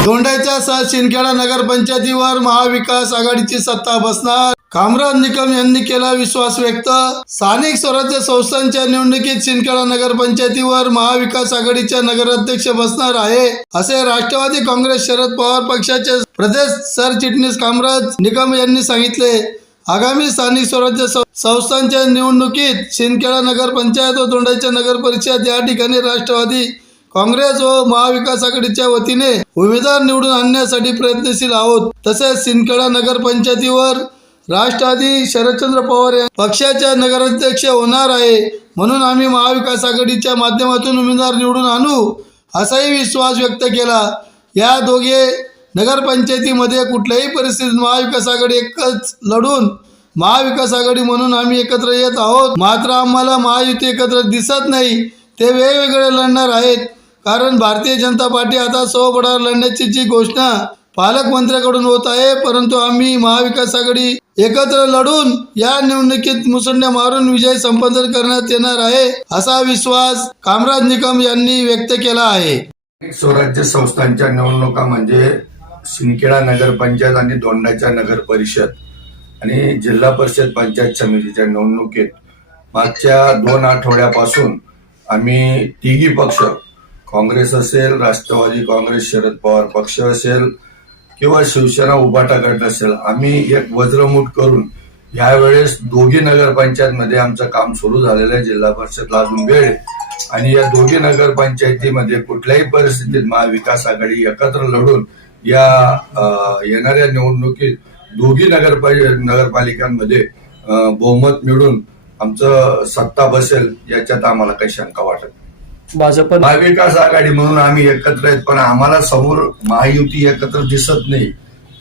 सिंदखेडा नगरपंचायतीवर महाविकास आघाडीची सत्ता बसणार. कामराज निकम यांनी केला विश्वास व्यक्त. स्थानिक स्वराज्य संस्थांच्या निवडणुकीत शिंदखेडा नगरपंचायतीवर महाविकास आघाडीच्या नगराध्यक्ष बसणार आहे. असे राष्ट्रवादी काँग्रेस शरद पवार पक्षाचे प्रदेश सरचिटणीस कामराज निकम यांनी सांगितले. आगामी स्थानिक स्वराज्य संस्थांच्या निवडणुकीत शिंदखेडा नगरपंचायत व दोंडाईच्या नगर परिषद या ठिकाणी राष्ट्रवादी काँग्रेस व महाविकास आघाडीच्या वतीने उमेदवार निवडून आणण्यासाठी प्रयत्नशील आहोत. तसेच सिंदखेडा नगरपंचायतीवर राष्ट्रवादी शरदचंद्र पवार पक्षाच्या नगराध्यक्ष होणार आहे. म्हणून आम्ही महाविकास आघाडीच्या माध्यमातून उमेदवार निवडून आणू असाही विश्वास व्यक्त केला. या दोघे नगरपंचायतीमध्ये कुठल्याही परिस्थितीत महाविकास आघाडी एकच लढून महाविकास आघाडी म्हणून आम्ही एकत्र येत आहोत. मात्र आम्हाला महायुती एकत्र दिसत नाही. ते वेगवेगळे लढणार आहेत. कारण भारतीय जनता पार्टी आता स्वबळावर लढण्याची जी घोषणा पालकमंत्र्याकडून होत आहे परंतु आम्ही महाविकास आघाडी एकत्र लढून या निवडणुकीत मुसंड्या मारून विजय संपादन करण्यात येणार आहे असा विश्वास कामराज निकम यांनी व्यक्त केला आहे. स्वराज्य संस्थांच्या निवडणुका म्हणजे सिंदखेडा नगरपंचायत आणि दोंडाच्या नगर परिषद आणि जिल्हा परिषद पंचायत समितीच्या निवडणुकीत मागच्या दोन आठवड्यापासून आम्ही तिघी पक्ष काँग्रेस असेल राष्ट्रवादी काँग्रेस शरद पवार पक्ष असेल किंवा शिवसेना उभाटा गट असेल आम्ही एक वज्रमूठ करून यावेळेस दोघी नगरपंचायतमध्ये आमचं काम सुरू झालेलं आहे जिल्हा परिषद अजून वेळ आणि या दोघी नगरपंचायतीमध्ये कुठल्याही परिस्थितीत महाविकास आघाडी एकत्र लढून या येणाऱ्या निवडणुकीत दोघी नगर नगरपालिकांमध्ये बहुमत मिळून आमचं सत्ता बसेल याच्यात आम्हाला काही शंका वाटत नाही. भाजप महाविकास आघाडी म्हणून आम्ही एकत्र आहेत पण आम्हाला समोर महायुती एकत्र दिसत नाही.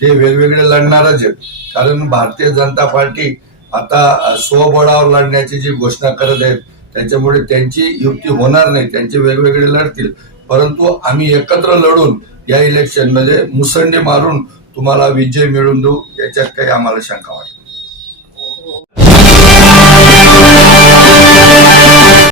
ते वेगवेगळे लढणारच आहेत. कारण भारतीय जनता पार्टी आता स्वबळावर लढण्याची जी घोषणा करत आहेत त्याच्यामुळे त्यांची युती होणार नाही त्यांचे वेगवेगळे लढतील. परंतु आम्ही एकत्र लढून या इलेक्शनमध्ये मुसंडी मारून तुम्हाला विजय मिळवून देऊ याच्यात काही आम्हाला शंका वाटत